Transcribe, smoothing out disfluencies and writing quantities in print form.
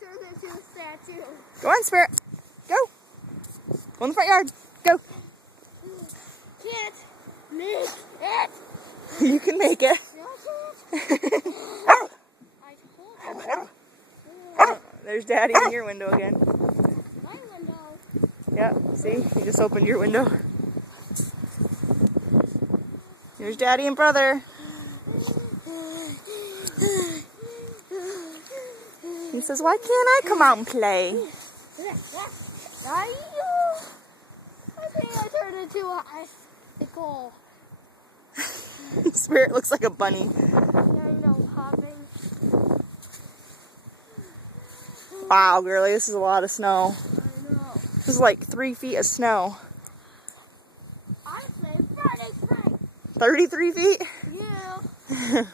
turn into a statue. Go on, Spirit. Go. Go in the front yard. Go. Can't make it. You can make it. There's Daddy in your window again. My window. Yeah, see? You just opened your window. Here's Daddy and brother. He says, why can't I come out and play? I think I turned into an icicle. Spirit looks like a bunny. Hopping. Wow, girlie, this is a lot of snow. I know. This is like 3 feet of snow. I say Friday. 33 feet? Yeah.